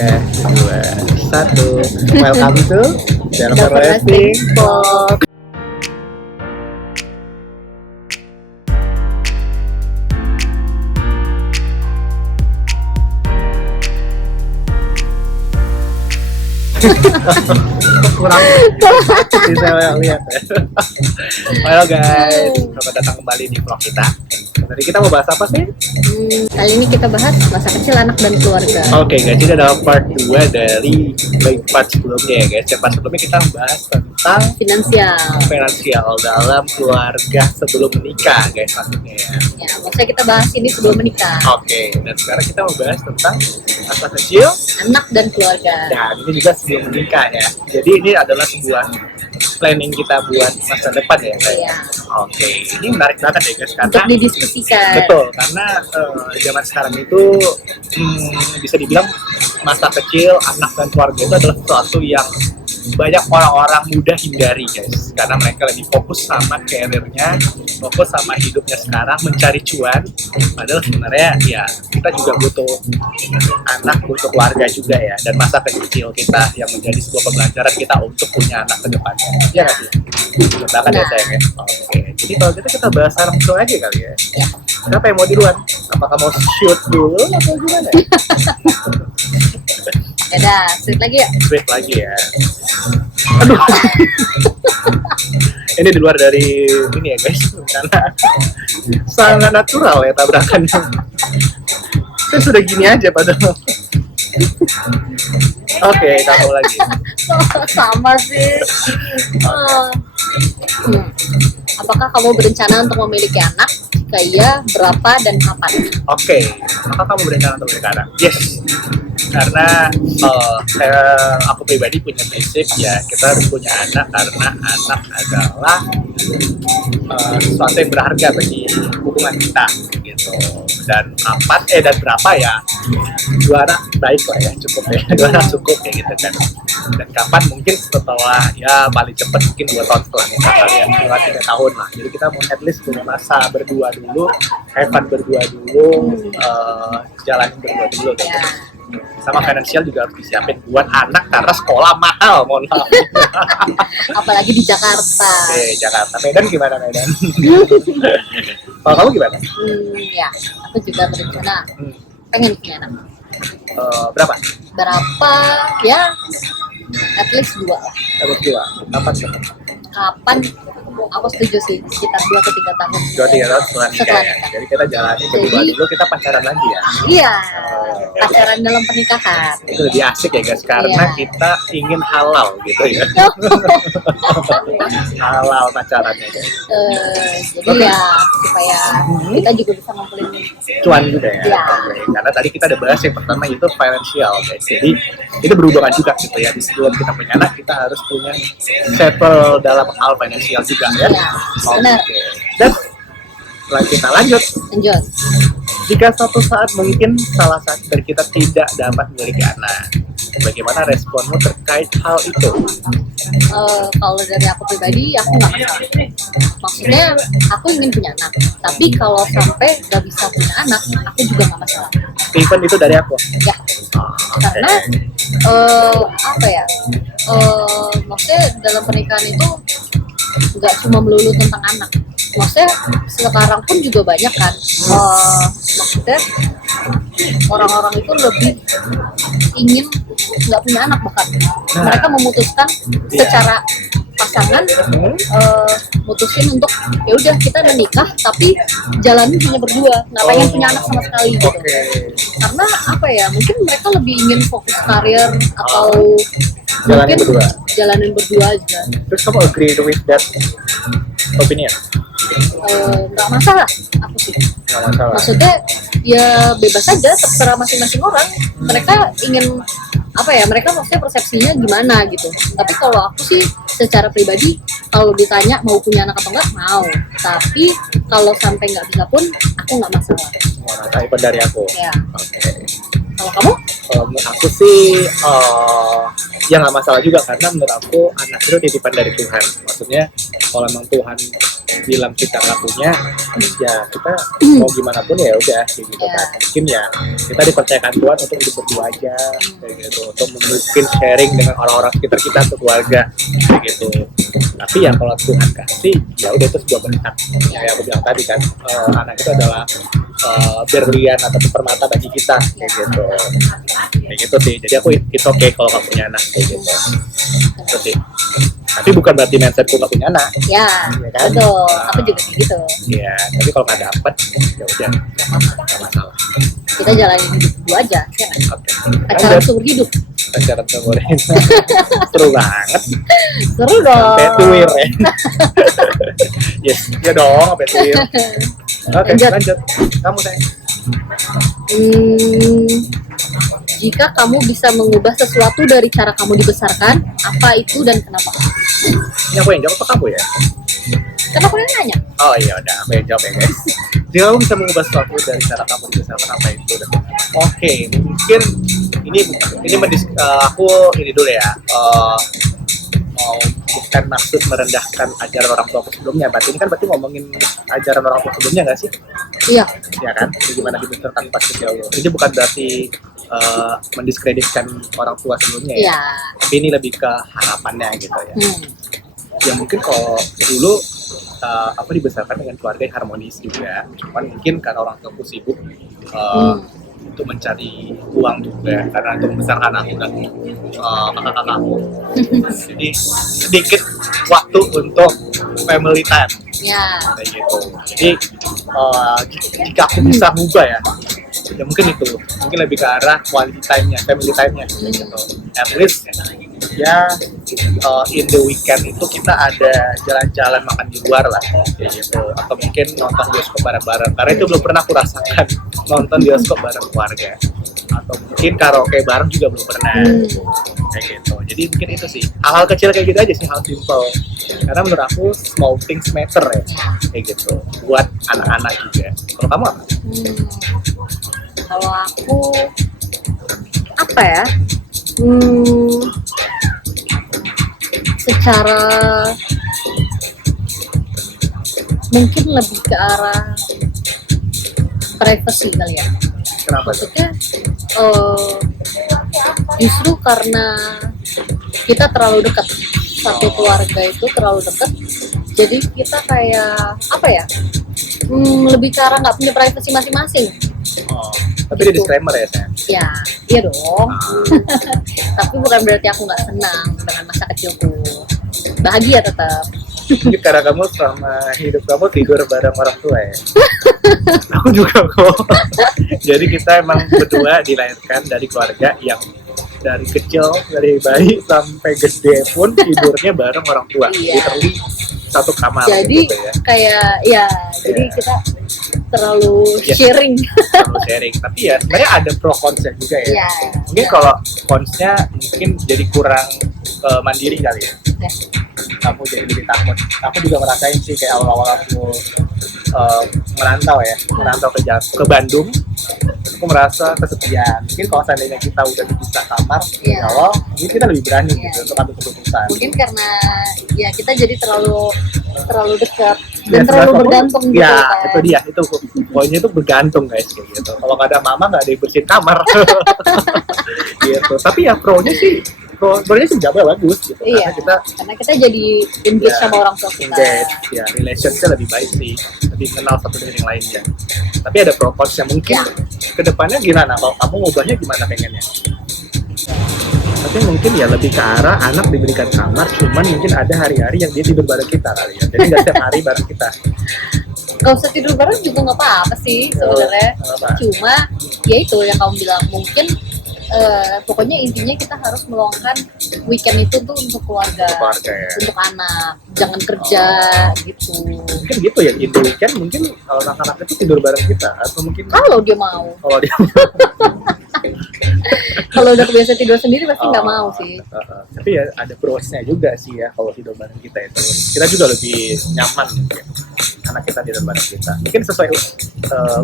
Dua, satu. Welcome to Dalam Resting Talk. Kurang sih saya lihat ya. Halo guys, selamat datang kembali di vlog kita. Tadi kita mau bahas apa sih? Kali ini kita bahas masa kecil anak dan keluarga. Oke guys, ini adalah part 2 dari part sebelumnya ya guys. Part sebelumnya kita membahas tentang finansial dalam keluarga sebelum menikah guys maksudnya ya. Ya, maksudnya kita bahas ini sebelum menikah. Oke, dan sekarang kita membahas tentang masa kecil anak dan keluarga. Dan ini juga sebelum menikah ya. Jadi ini adalah sebuah planning kita buat masa depan ya. Iya. Oke, ini menarik banget ya guys karena Untuk didiskusikan. betul, karena zaman sekarang itu bisa dibilang masa kecil anak dan keluarga itu adalah sesuatu yang banyak orang-orang muda hindari guys, karena mereka lebih fokus sama karirnya, fokus sama hidupnya sekarang, mencari cuan. Padahal sebenarnya ya kita juga butuh anak, butuh keluarga juga ya, dan masa kecil kita yang menjadi sebuah pembelajaran kita untuk punya anak ke depannya. Ya nggak sih? Bahkan ya sayang ya. Oke, jadi kalau gitu kita bahas langsung aja kali ya. Ya. Siapa yang mau duluan? Apakah mau shoot dulu atau gimana? Yaudah, sweet lagi ya. Sweet lagi ya. Aduh. Ini di luar dari ini ya guys, karena sangat natural ya tabrakannya. Saya sudah gini aja padahal. Oke, kamu lagi. Sama sih. Apakah kamu berencana untuk memiliki anak? Jika iya, berapa dan kapan? Oke, apakah kamu berencana untuk memiliki anak? Yes. Karena aku pribadi punya prinsip ya, kita harus punya anak karena anak adalah sesuatu yang berharga bagi hubungan kita gitu. Dan kapan dan berapa ya, 2 anak baik lah ya, cukup ya, 2 anak cukup ya gitu kan. Dan kapan mungkin setelah ya paling cepat mungkin 2 tahun setelah nikah kali ya, 2-3 tahun lah. Jadi kita mau at least punya masa berdua dulu, have fun berdua dulu, jalanin berdua dulu gitu. Sama finansial juga harus disiapin buat anak karena sekolah mahal, mohon maaf. Apalagi di Jakarta. Oke, Jakarta. Medan gimana Medan? Kalau kamu gimana? Ya, aku juga berencana pengen punya anak. Berapa? Berapa? Ya, at least 2 lah. Harus 2. Kapan tuh? Kapan? Aku setuju sih, sekitar 2-3 tahun. 2-3 tahun setelah nikah ya. Jadi kita jalani berdua dulu, kita pacaran lagi ya. Iya, pacaran dalam pernikahan. Itu lebih asik ya guys, karena kita ingin halal gitu ya. Halal pacarannya guys. Jadi ya supaya kita juga bisa ngumpulin cuan juga ya. Iya. Karena tadi kita ada bahas yang pertama itu financial guys. Jadi itu berhubungan juga gitu ya. Di sebelum kita punya anak, kita harus punya settle dalam hal financial juga ya. Iya, benar. Dan kita lanjut. Jika suatu saat mungkin salah satu dari kita tidak dapat memiliki anak, bagaimana responmu terkait hal itu? Kalau dari aku pribadi, aku nggak masalah. Maksudnya, aku ingin punya anak. Tapi kalau sampai nggak bisa punya anak, aku juga nggak masalah. Even itu dari aku? Ya, karena apa ya? Maksudnya dalam pernikahan itu nggak cuma melulu tentang anak. Maksudnya sekarang pun juga banyak kan. Maksudnya orang-orang itu lebih ingin nggak punya anak bahkan. Mereka memutuskan secara pasangan mutusin untuk ya udah kita menikah tapi jalanin hanya berdua, nggak pengen punya anak sama sekali gitu. Karena apa ya, mungkin mereka lebih ingin fokus karir atau jalanin berdua aja. Terus kamu agree with that opinion? Nggak masalah aku sih. Nggak masalah. Maksudnya ya bebas aja, terserah masing-masing orang. Mereka ingin apa ya, mereka maksudnya persepsinya gimana gitu. Tapi kalau aku sih secara pribadi, kalau ditanya mau punya anak atau enggak, mau. Tapi kalau sampai nggak bisa pun aku nggak masalah. Itu dari aku. Ya. Oke. Kalau kamu? Aku sih ya nggak masalah juga, karena menurut aku anak itu titipan dari Tuhan. Maksudnya kalau memang Tuhan bilang kita nggak punya, ya kita mau gimana pun ya udah kayak gitu kan. Mungkin ya kita dipercayakan Tuhan untuk hidup berdua aja kayak gitu, untuk mungkin sharing dengan orang-orang sekitar kita, untuk keluarga kayak gitu. Tapi ya kalau Tuhan kasih, ya udah itu sebuah berkat. Kayak aku bilang tadi kan, anak itu adalah berlian atau permata bagi kita kayak gitu. Kayak gitu sih. Jadi aku it's okay kalau nggak punya anak kayak gitu. Itu sih. Tapi bukan berarti mindsetku nggak punya anak. Ya, kan? betul. Aku juga kayak gitu. Iya, tapi kalau nggak dapet, ya udah nggak masalah. Kita jalanin hidup dulu aja. Ya. Oke. Pacaran seumur hidup. Pacaran seumur hidup. Seru banget. Seru dong. Sampai tuir ya. Yes, ya dong, sampai tuir. Oke, lanjut. Kamu sayang. Jika kamu bisa mengubah sesuatu dari cara kamu dibesarkan, apa itu dan kenapa? Ini aku yang jawab apa kamu ya? Kenapa aku yang nanya? Oh iya, udah aku yang jawab ya guys. Jika kamu bisa mengubah sesuatu dari cara kamu dibesarkan, apa itu dan kenapa? Oke, mungkin aku ini dulu ya. Mau bukan maksud merendahkan ajaran orang tua sebelumnya. Berarti ini kan ngomongin ajaran orang tua sebelumnya nggak sih? Iya. Ya kan? Gimana dibesarkan pas kecil. Ini bukan berarti mendiskreditkan orang tua sebelumnya ya. Iya. Tapi ini lebih ke harapannya gitu ya. Ya mungkin kalau dulu aku dibesarkan dengan keluarga yang harmonis juga. Cuman mungkin karena orang tuaku sibuk untuk mencari uang juga, karena untuk membesarkan aku dan kakak-kakakku. Jadi sedikit waktu untuk family time. Ya. Kayak gitu. Jadi jika aku bisa mengubah ya mungkin itu, mungkin lebih ke arah quality time-nya, family time-nya gitu. At least ya in the weekend itu kita ada jalan-jalan makan di luar lah kayak gitu, atau mungkin nonton bioskop bareng-bareng, karena itu belum pernah aku rasakan nonton bioskop bareng keluarga, atau mungkin karaoke bareng juga belum pernah kayak gitu. Jadi mungkin itu sih, hal-hal kecil kayak gitu aja sih, hal simple, karena menurut aku small things matter ya kayak gitu buat anak-anak juga. Kalau kamu apa? Kalau aku apa ya? Secara mungkin lebih ke arah privacy kali ya. Kenapa? Maksudnya justru karena kita terlalu dekat, satu keluarga itu terlalu dekat, jadi kita kayak apa ya, lebih ke arah nggak punya privacy masing-masing. Tapi di disclaimer ya sayang. Ya, iya dong. Tapi bukan berarti aku nggak senang dengan masa kecilku. Bahagia tetap. Mungkin karena kamu selama hidup kamu tidur bareng orang tua ya. Aku juga kok. Jadi kita emang berdua dilahirkan dari keluarga yang dari kecil, dari bayi sampai gede pun tidurnya bareng orang tua. Iya. Literally satu kamar. Jadi gitu ya. kayak ya, jadi kita terlalu sharing. Terlalu sharing. Tapi ya sebenarnya ada pro kontra juga ya. Iya. Mungkin kalau konsnya mungkin jadi kurang mandiri kali ya. Kamu jadi lebih takut. Aku juga ngerasain sih kayak awal-awal aku merantau ke Bandung, aku merasa kesepian. Mungkin kalau seandainya kita udah bisa kamar di awal, mungkin kita lebih berani gitu untuk ambil keputusan. Mungkin karena ya kita jadi terlalu dekat dan terlalu bergantung gitu ya, kan. itu dia, itu poinnya itu bergantung guys kayak gitu. Kalau nggak ada mama nggak ada yang bersihin kamar. Gitu. Tapi ya pro-nya sih sebenarnya sih jawabannya bagus gitu. Iya, karena kita jadi engage sama orang tua kita. Engage, ya relationship lebih baik sih, lebih kenal satu dengan yang lainnya. Tapi ada pro kontra mungkin kedepannya gimana? Kalau kamu ngubahnya gimana pengennya? Tapi mungkin ya lebih ke arah anak diberikan kamar, cuman mungkin ada hari-hari yang dia tidur bareng kita kali ya. Jadi nggak setiap hari bareng kita. Gak usah tidur bareng juga nggak apa-apa sih sebenarnya. Cuma ya itu yang kamu bilang, mungkin pokoknya intinya kita harus meluangkan weekend itu tuh untuk keluarga ya. Untuk anak, jangan kerja gitu. Mungkin gitu ya, in the weekend mungkin kalau anak-anak itu tidur bareng kita, atau mungkin kalau dia mau. Kalau dia Kalau udah kebiasa tidur sendiri pasti nggak mau sih. Tapi ya ada plusnya juga sih ya kalau tidur bareng kita itu. Kita juga lebih nyaman mungkin karena kita tidur bareng kita. Mungkin sesuai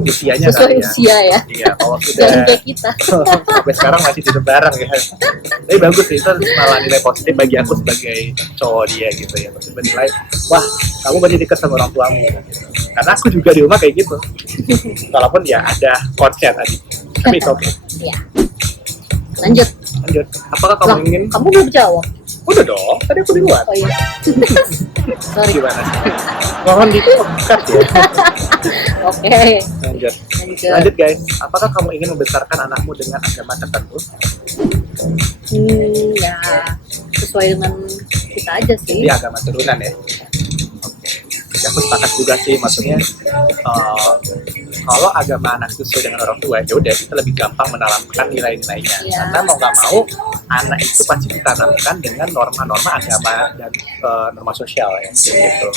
usianya Sesuai kali ya. usia ya. Iya, kalau sudah Jangan kayak kita. sampai sekarang masih tidur bareng ya. Tapi bagus sih, itu malah nilai positif bagi aku sebagai cowok dia gitu ya. Maksudnya nilai, wah kamu berarti dekat sama orang tuamu gitu. Karena aku juga di rumah kayak gitu. Walaupun ya ada konser tadi, tapi itu oke. Iya. Lanjut. Lanjut. Apakah kamu Lah, ingin? kamu belum jawab. Udah dong, tadi aku di luar. Oh iya. Sorry. Gimana? Mohon dipekat ya. Oke. Lanjut. Lanjut. Lanjut guys. Apakah kamu ingin membesarkan anakmu dengan agama tertentu? Ya sesuai dengan kita aja sih. Jadi agama turunan ya. Ya, aku sepakat juga sih, maksudnya kalau agama anak sesuai dengan orang tua ya udah kita lebih gampang menanamkan nilai-nilainya. Iya. Karena mau nggak mau anak itu pasti ditanamkan dengan norma-norma agama dan norma sosial ya gitu.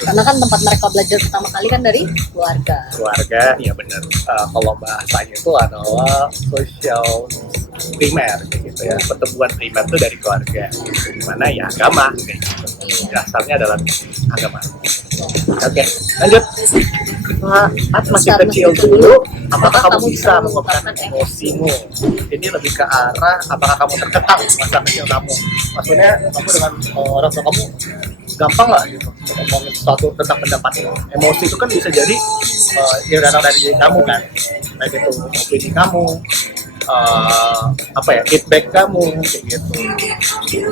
Karena kan tempat mereka belajar pertama kali kan dari keluarga. Keluarga ya benar. Kalau bahasanya itu adalah sosial primer gitu ya, pertemuan primer itu dari keluarga, dimana ya agama kayak gitu. Dasarnya adalah agama. Oke, lanjut. Saat masih kecil dulu, apakah kamu bisa mengungkapkan emosimu? Ini lebih ke arah apakah kamu terkekang masa kecil kamu? Maksudnya kamu dengan orang tua kamu gampang lah gitu untuk ngomongin sesuatu tentang pendapatmu. Emosi itu kan bisa jadi ya datang dari diri kamu kan, baik itu opini kamu, feedback kamu kayak gitu,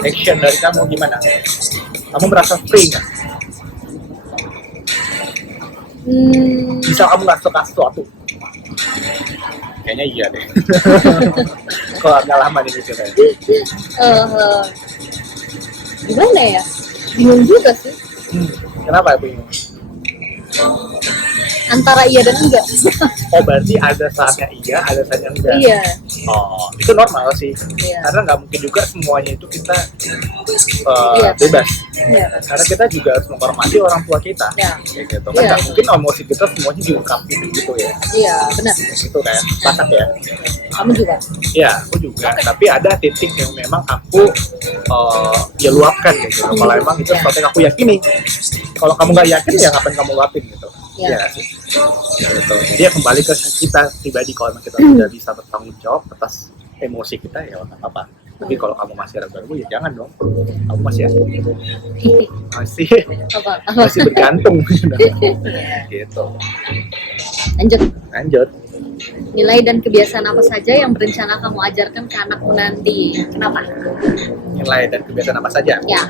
action dari kamu gimana? Kamu merasa free nggak? Bisa kamu nggak suka sesuatu? Kayaknya iya deh. Kalau agak lama nih ceritanya. Gimana ya? Bingung juga sih. Kenapa bingung? Antara iya dan enggak. Oh berarti ada saatnya iya, ada saatnya enggak. Iya. Oh itu normal sih. Iya. Karena nggak mungkin juga semuanya itu kita Iya. bebas. Iya. Karena kita juga harus menghormati orang tua kita. Iya. Kayak gitu. Kan Iya. nggak mungkin emosi kita semuanya diungkapin gitu ya. Iya, benar. Gitu kan. Sepakat ya. Kamu juga. Iya, aku juga. Tapi ada titik yang memang aku ya luapkan kayak gitu. Kalau emang itu sesuatu yang aku yakini. Kalau kamu nggak yakin ya ngapain kamu luapin gitu. Iya. Iya sih. Gitu. Jadi ya kembali ke kita pribadi, kalau emang kita sudah bisa bertanggung jawab atas emosi kita ya nggak apa-apa. Tapi kalau kamu masih ragu-ragu ya jangan dong. Kamu masih Apa? masih bergantung. Gitu. Lanjut. Nilai dan kebiasaan apa saja yang berencana kamu ajarkan ke anakmu nanti? Kenapa? Nilai dan kebiasaan apa saja? Ya.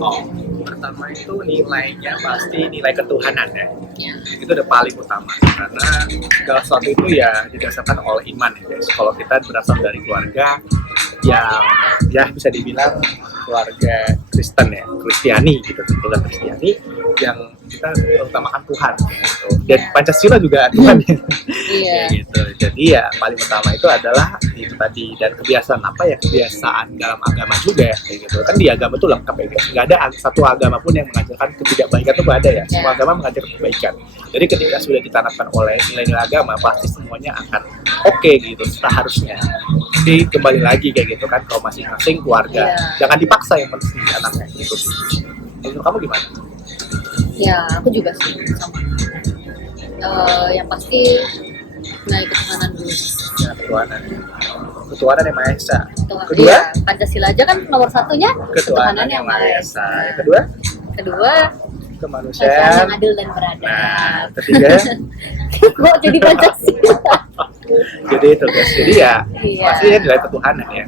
Oh, pertama itu nilainya pasti nilai ketuhanan ya. Ya. Itu udah paling utama karena segala sesuatu itu ya didasarkan oleh iman ya guys. Kalau kita berasal dari keluarga yang ya bisa dibilang keluarga Kristen ya, Kristiani gitu, keluarga Kristiani yang kita utamakan Tuhan gitu. Dan Pancasila juga Tuhan ya. Iya. Gitu. Jadi ya paling utama itu adalah itu tadi, dan kebiasaan apa ya, kebiasaan dalam agama juga ya kayak gitu. Kan di agama itu lengkap ya guys. Nggak ada satu agama pun yang mengajarkan ketidakbaikan, itu nggak ada ya. Semua agama mengajarkan kebaikan. Jadi ketika sudah ditanamkan oleh nilai-nilai agama pasti semuanya akan oke gitu seharusnya. Jadi kembali lagi kayak gitu kan, kalau masing-masing keluarga jangan dipaksa yang penting anaknya gitu. Menurut kamu gimana? Ya, aku juga sih sama. Yang pasti nilai ketuhanan dulu. Ya, ketuhanan yang Maha Esa. Kedua, iya, Pancasila aja kan nomor satunya ketuhanan yang Maha Esa. Yang kedua, kemanusiaan kemanusiaan. yang adil dan beradab. Nah, ketiga, Kok jadi Pancasila? jadi itu guys. Jadi ya Iya. pasti ya nilai ketuhanan ya.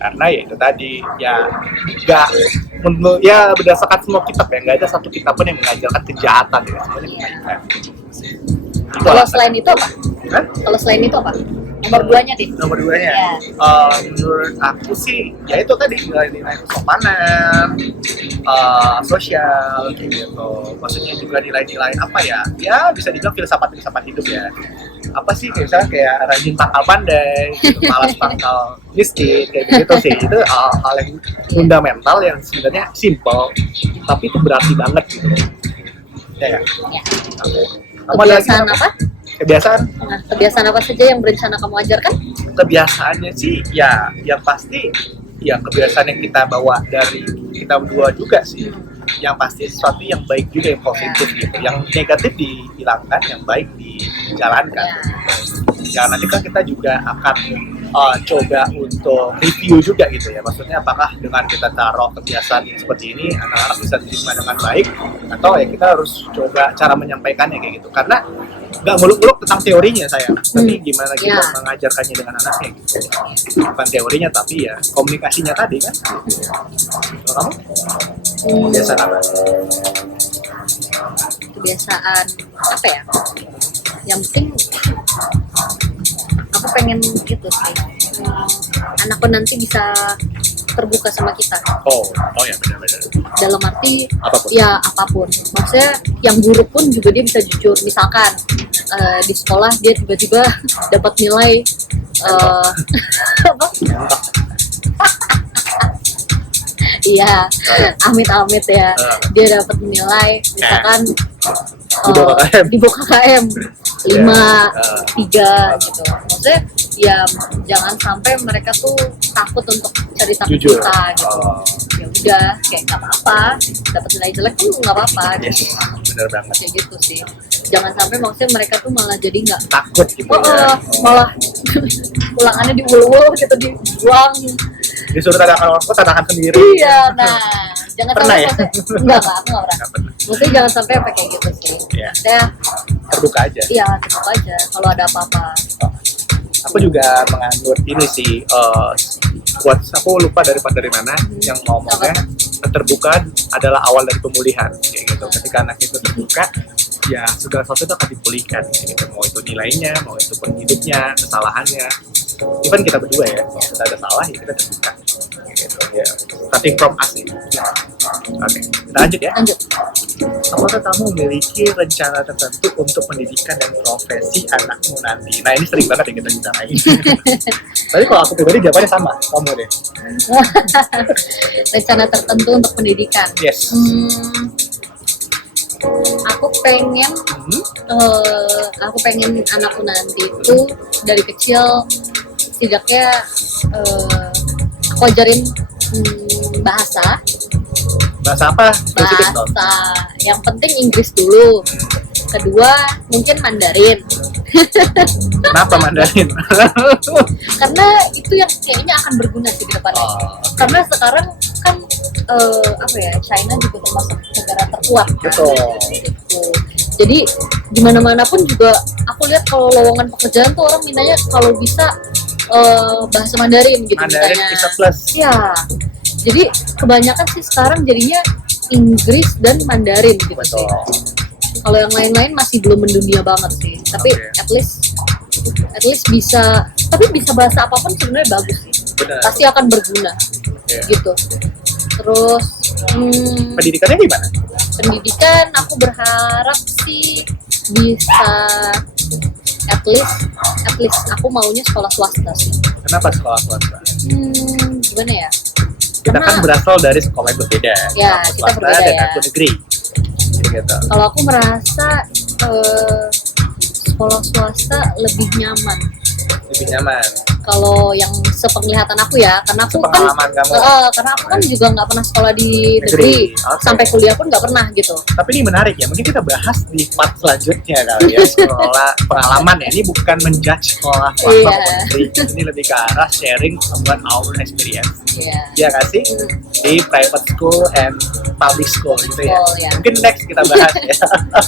Karena ya itu tadi ya nggak ya berdasarkan semua kitab ya, nggak ada satu kitab pun yang mengajarkan kejahatan ya, semuanya Iya. kebaikan. Kalau selain itu apa? Hah? Kalau selain itu apa? Nomor 2-nya deh. Nomor 2-nya, Iya. menurut aku sih ya itu tadi nilai-nilai kesopanan, sosial kayak gitu. Maksudnya juga nilai-nilai apa ya? Ya bisa dibilang filsafat hidup ya. Apa sih kayak misalnya kayak rajin pangkal pandai, gitu, malas pangkal miskin kayak gitu sih. Itu hal yang fundamental yang sebenarnya simple tapi itu berarti banget gitu. Ya. Ya. Kamu ada lagi Kebiasaan apa? Kebiasaan Nah, kebiasaan apa saja yang berencana kamu ajarkan? ke kebiasaannya sih ya yang pasti ya kebiasaan yang kita bawa dari kita berdua juga sih. Yang pasti sesuatu yang baik juga, yang positif gitu. Yang negatif dihilangkan, yang baik dijalankan. Ya nanti kan kita juga akan coba untuk review juga gitu ya. Maksudnya apakah dengan kita taruh kebiasaan yang seperti ini anak-anak bisa terima dengan baik, atau ya kita harus coba cara menyampaikannya kayak gitu. Karena nggak muluk-muluk tentang teorinya saya, tapi gimana kita mengajarkannya dengan anaknya gitu. Bukan teorinya tapi ya komunikasinya tadi kan. Kalau kamu biasa apa? Kebiasaan apa ya? Yang penting aku pengen gitu sih, anakku nanti bisa terbuka sama kita. Oh ya benar-benar. Dalam arti Apapun. ya apapun. Maksudnya yang buruk pun juga dia bisa jujur. Misalkan di sekolah dia tiba-tiba dapat nilai apa? Iya, amit-amit ya. Dia dapat nilai misalkan di bawah KKM. di bawah KKM 5, 3 gitu. Maksudnya ya jangan sampai mereka tuh takut untuk cerita ke Jujur. kita gitu. Ya udah, kayak nggak apa-apa, dapat nilai jelek tuh nggak apa-apa gitu. Bener banget. Kayak gitu sih. Jangan sampai maksudnya mereka tuh malah jadi nggak Takut gitu ya. malah ulangannya diulur gitu, dibuang. Disuruh tadakan sendiri. Iya, nah jangan Pernah sampai ya? maksudnya, enggak aku nggak pernah. Nggak pernah. Maksudnya jangan sampai apa kayak gitu sih. Iya. Saya Terbuka aja. iya tetap aja kalau ada apa-apa. Aku juga menganut ini sih, quotes aku lupa dari mana yang ngomongnya, terbuka adalah awal dari pemulihan kayak gitu. Ketika anak itu terbuka, ya segala sesuatu itu akan dipulihkan kayak gitu. Mau itu nilainya, mau itu hidupnya, kesalahannya. Even kita berdua ya, kalau kita ada salah ya kita terbuka kayak gitu ya. Starting from us nih. Oke, kita lanjut ya. Lanjut. Apakah kamu memiliki rencana tertentu untuk pendidikan dan profesi anakmu nanti? Nah ini sering banget yang kita bicarain. Tapi kalau aku pribadi jawabannya sama, kamu deh. Rencana tertentu untuk pendidikan. Yes. Aku pengen anakku nanti itu dari kecil setidaknya aku ajarin bahasa Bahasa apa? Spesifik dong. yang penting Inggris dulu, kedua mungkin Mandarin Kenapa Mandarin? karena itu yang kayaknya akan berguna sih di depannya. Karena sekarang kan apa ya, China juga termasuk negara terkuat kan? Betul. Gitu. Jadi di mana-mana pun juga aku lihat kalau lowongan pekerjaan tuh orang mintanya kalau bisa bahasa Mandarin gitu. Mandarin mintanya. bisa plus. Ya, jadi kebanyakan sih sekarang jadinya Inggris dan Mandarin gitu Betul. sih. Kalau yang lain-lain masih belum mendunia banget sih. Tapi Oke. at least bisa, tapi bisa bahasa apapun sebenarnya bagus sih. Benar. Pasti akan berguna Iya. gitu. Terus Pendidikannya gimana? pendidikan aku berharap sih bisa at least aku maunya sekolah swasta sih. Kenapa sekolah swasta? Gimana ya? Kita Karena- kan berasal dari sekolah yang berbeda. Ya, Kampus kita swasta berbeda dan ya. aku negeri. Gitu. Kalau aku merasa sekolah swasta lebih nyaman. Lebih nyaman. Kalau yang sepenglihatan aku ya, karena aku kan Sepengalaman kamu. karena aku kan juga nggak pernah sekolah di negeri, Oke. sampai kuliah pun nggak pernah gitu. Tapi ini menarik ya, mungkin kita bahas di part selanjutnya kali ya, sekolah pengalaman ya. Ini bukan menjudge sekolah swasta Iya. maupun negeri, ini lebih ke arah sharing about our experience. Iya. Iya nggak sih? Di private school and public school gitu ya. School, ya. Mungkin next kita bahas ya.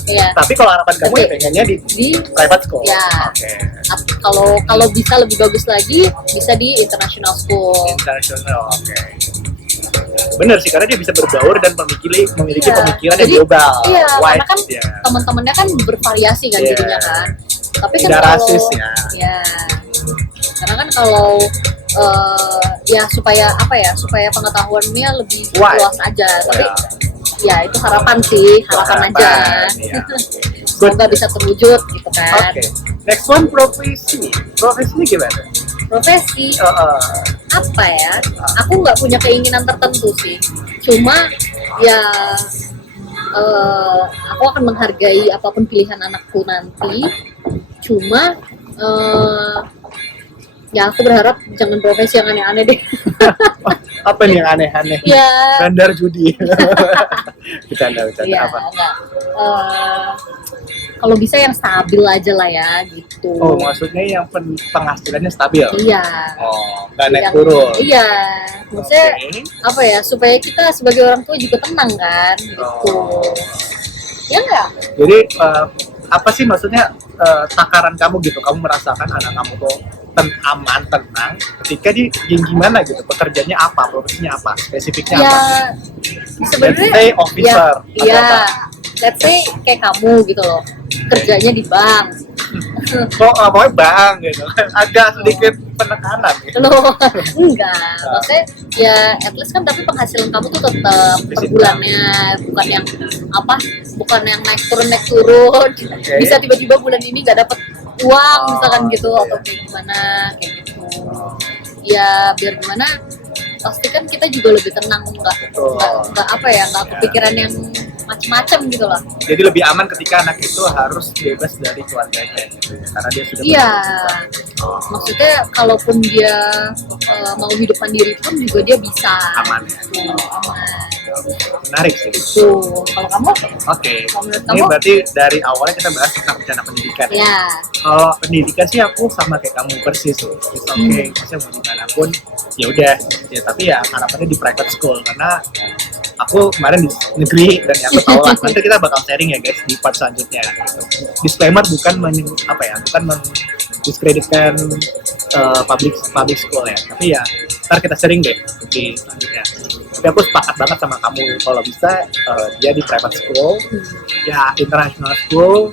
Iya. Tapi kalau harapan kamu ya Tapi- pengennya di Di private school. Ya. Oke. Kalau bisa lebih bagus lagi, bisa di international school. International, oke. Bener sih, karena dia bisa berbaur dan memiliki Iya. pemikiran yang Jadi, global, iya, wide, karena kan ya. teman-temannya kan bervariasi kan Iya. jadinya kan. Tapi kan Tidak kalau rasis ya. ya, karena kan kalau ya supaya apa ya, supaya pengetahuannya lebih Wide. luas aja. Tapi Ya. ya itu harapan sih, harapan aja. iya. Semoga bisa terwujud gitu kan. Oke, next one profesi. Profesinya gimana? Profesi Uh, apa ya? Aku nggak punya keinginan tertentu sih. Cuma ya aku akan menghargai apapun pilihan anakku nanti. Cuma Ya aku berharap jangan profesi yang aneh-aneh deh. Apa nih yang aneh-aneh? Ya, Bandar judi. Bercanda ya apa? enggak. Kalau bisa yang stabil aja lah ya gitu. Oh, maksudnya yang penghasilannya stabil. Iya. Oh, nggak naik Yang- turun. Iya. Maksudnya Oke. apa ya, supaya kita sebagai orang tua juga tenang kan gitu. Oh. Ya enggak? Jadi apa sih maksudnya takaran kamu gitu? Kamu merasakan anak kamu tuh aman, tenang ketika yang gimana gitu? Pekerjaannya apa? Profesinya apa? Spesifiknya Ya apa? Let's sebenarnya say officer. atau iya. apa? Let's say kayak kamu gitu loh. Kerjanya di bank. Kok pokoknya bang gitu? Agak sedikit penekanan gitu. Loh, enggak. Maksudnya ya at least kan tapi penghasilan kamu tuh tetap per bulannya, bukan yang apa? Bukan yang naik turun. Oke. Bisa tiba-tiba bulan ini nggak dapat uang misalkan gitu iya. atau kayak gimana kayak gitu. Ya biar gimana pasti kan kita juga lebih tenang, Betul. nggak apa ya, nggak kepikiran yang macam-macam gitu loh. Jadi lebih aman ketika anak itu harus bebas dari keluarganya gitu ya, karena dia sudah Iya, Oh, maksudnya kalaupun dia mau hidup mandiri pun juga dia bisa. aman ya. Aman. Menarik sih. Tuh, kalau kamu, Oke. kalau menurut Ini kamu, berarti dari awalnya kita bahas tentang rencana pendidikan. ya, Kalau pendidikan sih aku sama kayak kamu persis tuh. Oke, maksudnya mau gimana pun ya udah. Ya tapi ya harapannya di private school karena aku kemarin di negeri dan ya aku tahu lah. Nanti kita bakal sharing ya guys di part selanjutnya. Gitu. Disclaimer bukan bukan mendiskreditkan public school ya. Tapi ya ntar kita sharing deh di selanjutnya. Tapi aku sepakat banget sama kamu kalau bisa dia di private school, ya international school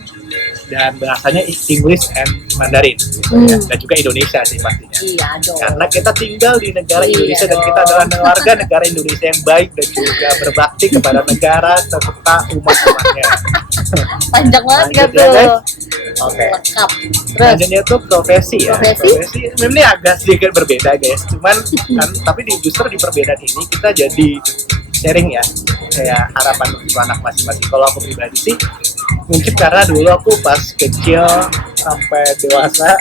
dan bahasanya English and Mandarin gitu ya. Dan juga Indonesia sih pastinya. iya dong. Karena kita tinggal di negara Iya Indonesia dan dong. kita adalah warga negara Indonesia yang baik dan juga berbakti kepada negara serta umat-umatnya. Panjang banget Lanjut gak ya, tuh? guys. Oke. Lengkap. Terus, Selanjutnya itu profesi ya. Profesi? Ini agak sedikit berbeda guys. Cuman kan tapi justru di perbedaan ini kita jadi sharing ya. Kayak harapan untuk anak masing-masing. Kalau aku pribadi sih mungkin karena dulu aku pas kecil sampai dewasa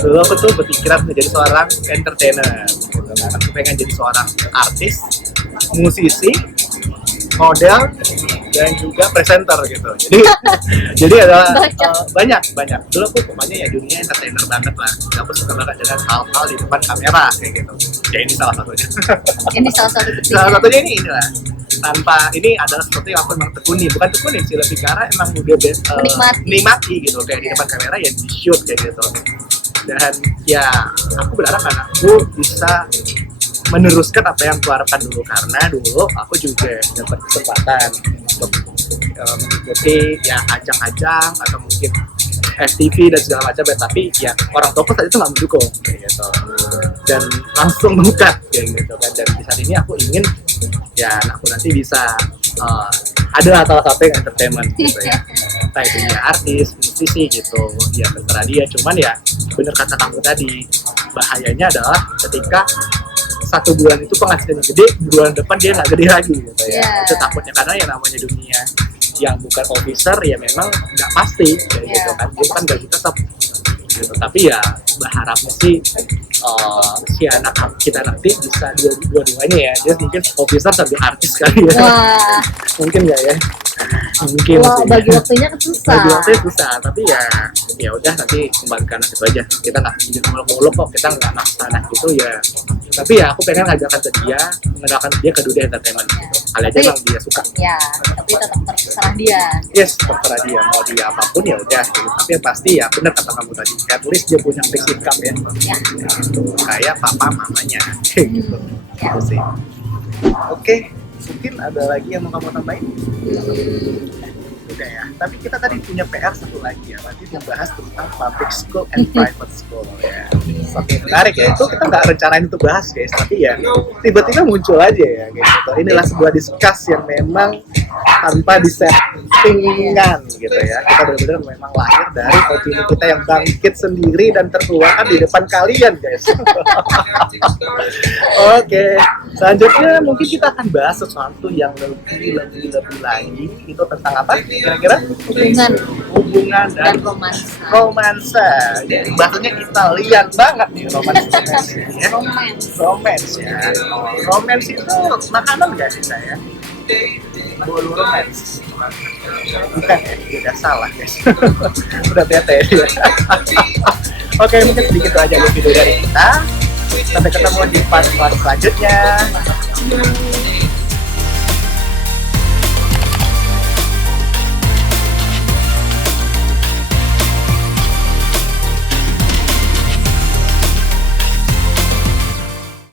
dulu aku tuh berpikiran menjadi seorang entertainer gitu kan. Aku pengen jadi seorang artis, musisi, model dan juga presenter gitu. Jadi adalah banyak dulu aku pokoknya ya dunia entertainer banget lah. Aku suka banget dengan hal-hal di depan kamera kayak gitu. Ya ini salah satunya. ini salah satu ketiga. Salah satunya inilah. Tanpa ini adalah sesuatu yang aku memang tekuni, bukan tekuni sih, lebih karena emang udah menikmati gitu kayak di depan kamera ya di shoot kayak gitu. Dan ya aku berharap anakku bisa meneruskan apa yang aku harapkan dulu karena dulu aku juga dapat kesempatan untuk mengikuti ya ajang-ajang atau mungkin FTV dan segala macam ya, tapi ya orang tua saat itu nggak mendukung kayak gitu dan langsung mengkat kayak gitu kan. Dan di saat ini aku ingin ya anakku nanti bisa adalah salah satu yang entertainment gitu ya, entah itu dia artis, musisi gitu ya terserah dia. Cuman ya bener kata kamu tadi, bahayanya adalah ketika satu bulan itu penghasilannya gede, bulan depan dia nggak gede lagi gitu ya. Itu takutnya karena yang namanya dunia yang bukan officer ya memang nggak pasti kayak gitu kan. Dia kan gaji tetap gitu. Tapi ya berharapnya sih si anak kita nanti bisa dua-duanya ya. Dia mungkin officer sambil artis kali ya. Wah, Mungkin nggak ya? Mungkin wah, sih. bagi waktunya kan susah. Bagi waktunya susah, tapi ya udah nanti kembalikan anak itu aja. Kita nggak bikin muluk-muluk kok, kita nggak maksa anak itu ya. Tapi ya aku pengen ngajarkan ke dia, mengenalkan dia ke dunia entertainment gitu. Hal aja yang dia suka. Ya, tapi tetap terserah dia. Yes, terserah dia mau dia apapun ya udah. Gitu. Tapi yang pasti ya benar kata kamu tadi. At least dia punya fixed income ya. Ya. Gitu. Kayak papa mamanya. Gitu. Ya. Gitu sih. Oke, mungkin ada lagi yang mau kamu tambahin? Udah ya. Tapi kita tadi punya PR satu lagi ya. Nanti membahas tentang public school and private school ya. Oke, menarik ya. Itu kita nggak rencanain untuk bahas guys. Tapi ya tiba-tiba muncul aja ya. Gitu. Inilah sebuah discuss yang memang tanpa di-set kepingan gitu ya. Kita benar-benar memang lahir dari opini kita yang bangkit sendiri dan tertuangkan di depan kalian guys. Oke, selanjutnya mungkin kita akan bahas sesuatu yang lebih lagi. Itu tentang apa kira-kira? Hubungan dan romansa. Ya, bahasanya Italian banget nih romansa ya. Romance ya. Romance itu makanan gak sih saya? Bolu romance. Bukan ya, udah salah guys. Udah bete ya. Oke, mungkin sedikit aja video dari kita. Sampai ketemu di part-part selanjutnya.